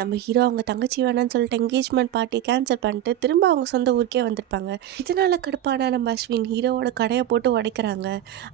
நம்ம ஹீரோ அவங்க தங்கச்சி வேணான்னு சொல்லிட்டு என்கேஜ்மெண்ட் பார்ட்டியை கேன்சல் பண்ணிட்டு திரும்ப அவங்க சொந்த ஊருக்கே வந்திருப்பாங்க. இதனால கடுப்பான நம்ம அஸ்வின் ஹீரோவோட கடையை போட்டு உடைக்கிறாங்க.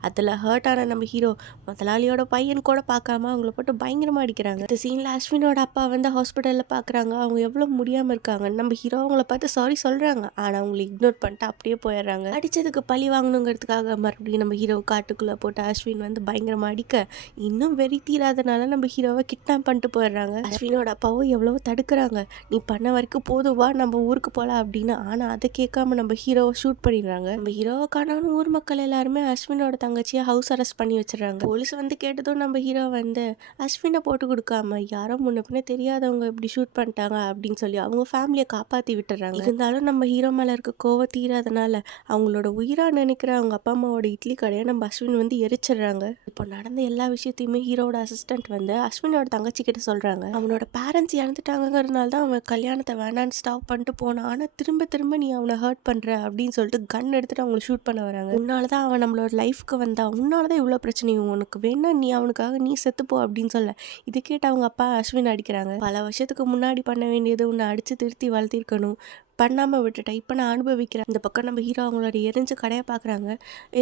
அதில் ஹர்ட் ஆன நம்ம ஹீரோ முதலாளியோட பையன் கூட பார்க்காம அவங்கள போட்டு பயங்கரமாக அடிக்கிறாங்க. இந்த சீனில் அஸ்வினோட அப்பா வந்து ஹாஸ்பிட்டலில் பார்க்குறாங்க. அவங்க எவ்வளோ முடியாமல் இருக்காங்க. நம்ம ஹீரோ அவங்கள பார்த்து சாரி சொல்கிறாங்க. ஆனால் அவங்களை இக்னோர் பண்ணிட்டு அப்படியே போயிடுறாங்க. அடித்ததுக்கு பழி வாங்கணுங்கிறதுக்காக மறுபடியும் நம்ம ஹீரோ காட்டுக்குள்ளே போட்டு அஸ்வின் வந்து பயங்கரமாக அடிக்க இன்னும் வெறி தீராதனால நம்ம ஹீரோவை கிட்னாப் பண்ணிட்டு போயிடுறாங்க. அஸ்வினோட அப்பாவும் எவ்வளவோ தடுக்கிறாங்க. நீ பண்ண வரைக்கும் போதும், வா நம்ம ஊருக்கு போகலாம் அப்படின்னு. ஆனால் அதை கேட்காம நம்ம ஹீரோவை ஷூட் பண்ணிடுறாங்க. நம்ம ஹீரோவை காணாமல் ஊர் மக்கள் எல்லாருமே அஸ்வினோட தங்கச்சியை ஹவுஸ் அரெஸ்ட் பண்ணி வச்சிடறாங்க. போலீஸ் வந்து கேட்டதும் நம்ம ஹீரோ வந்து அஸ்வினை போட்டு கொடுக்காம யாரோ முன்ன பின்ன தெரியாதவங்க இப்படி ஷூட் பண்ணிட்டாங்க அப்படின்னு சொல்லி அவங்க ஃபேமிலியை காப்பாற்றி விட்டுறாங்க. இருந்தாலும் நம்ம ஹீரோ மேலே இருக்க கோவம் தீராதனால அவங்களோட உயிராக நினைக்கிற அவங்க அப்பா அம்மாவோட இட்லி கடையை நம்ம அஸ்வின் வந்து எரிச்சிடுறாங்க. இப்போ நடந்த எல்லா விஷயத்தையுமே ஹீரோட அசிஸ்டன்ட் வந்து அஸ்வினோட தங்கச்சி கிட்ட சொல்கிறாங்க. அவனோட பேரண்ட்ஸ் இறந்துட்டாங்கிறதுனால தான் அவன் கல்யாணத்தை வேணான்னு ஸ்டாப் பண்ணிட்டு போனான். ஆனால் திரும்ப திரும்ப நீ அவனை ஹர்ட் பண்ணுற அப்படின்னு சொல்லிட்டு கன் எடுத்துகிட்டு அவங்களை ஷூட் பண்ண வராங்க. உன்னால தான் அவன் நம்மளோட லைஃப்க்கு வந்தான், உன்னால தான் இவ்வளோ பிரச்சனையும், உனக்கு வேணா நீ அவனுக்காக நீ செத்துப்போ அப்படின்னு சொல்ல இது கேட்டு அவங்க அப்பா அஸ்வின் அடிக்கிறாங்க. பல வருஷத்துக்கு முன்னாடி பண்ண வேண்டியது உன்னை அடித்து திருத்தி வளர்த்திருக்கணும், பண்ணாமல் விட்டுட்டேன், இப்போ நான் அனுபவிக்கிறேன். இந்த பக்கம் நம்ம ஹீரோ அவங்களோட எரிஞ்ச கடையை பார்க்குறாங்க.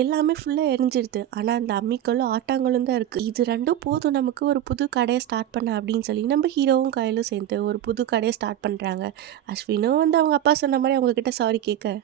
எல்லாமே ஃபுல்லாக எரிஞ்சிடுது. ஆனால் அந்த அம்மிக்கல்லும் ஆட்டாங்கல்லும் தான் இருக்குது. இது ரெண்டும் போதும் நமக்கு ஒரு புது கடையை ஸ்டார்ட் பண்ண அப்படின்னு சொல்லி நம்ம ஹீரோவும் கையிலும் சேர்ந்து ஒரு புது கடையை ஸ்டார்ட் பண்ணுறாங்க. அஸ்வினும் வந்து அவங்க அப்பா சொன்ன மாதிரி அவங்கக்கிட்ட சாரி கேட்க